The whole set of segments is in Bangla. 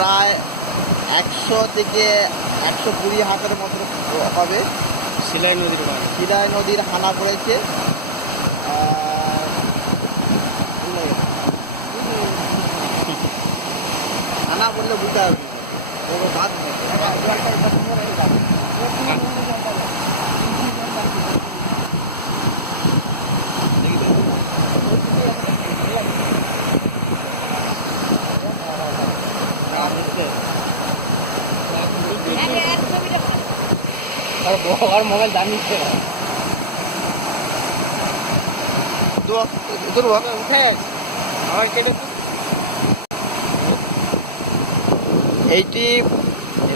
প্রায় 100 থেকে 120 হাতের মতো হবে। শিলাই নদীর বাঁধ, শিলাই নদীর হানা পড়েছে। হানা পড়লে বুঝতে হবে বড় বাঁধ আর মোবাইল দাঁড়িয়েছে উঠে আমার কেটে। এইটি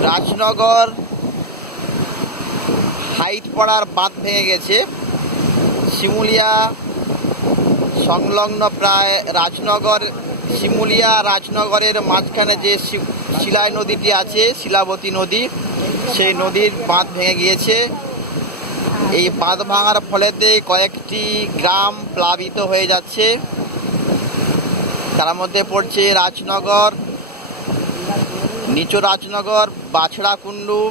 রাজনগর হাইট পড়ার বাঁধ ভেঙে গেছে। শিমুলিয়া সংলগ্ন প্রায় শিমুলিয়া রাজনগরের মাঝখানে যে শিলাই নদীটি আছে, শিলাবতী নদী, সেই নদীর বাঁধ ভেঙে গিয়েছে। এই বাঁধ ভাঙার ফলেতে কয়েকটি গ্রাম প্লাবিত হয়ে যাচ্ছে। তার মধ্যে পড়ছে রাজনগর, নিচু রাজনগর, বাছড়াকুণ্ডু,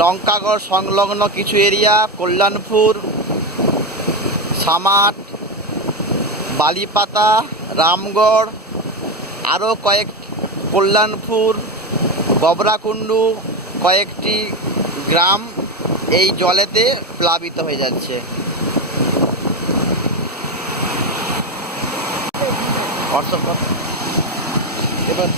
লঙ্কাগড় সংলগ্ন কিছু এরিয়া, কল্যাণপুর, সামাট, বালিপাতা, রামগড়, আরও কল্যাণপুর, গবরাকুণ্ডু কয়েকটি গ্রাম এই জলেতে প্লাবিত হয়ে যাচ্ছে। এবার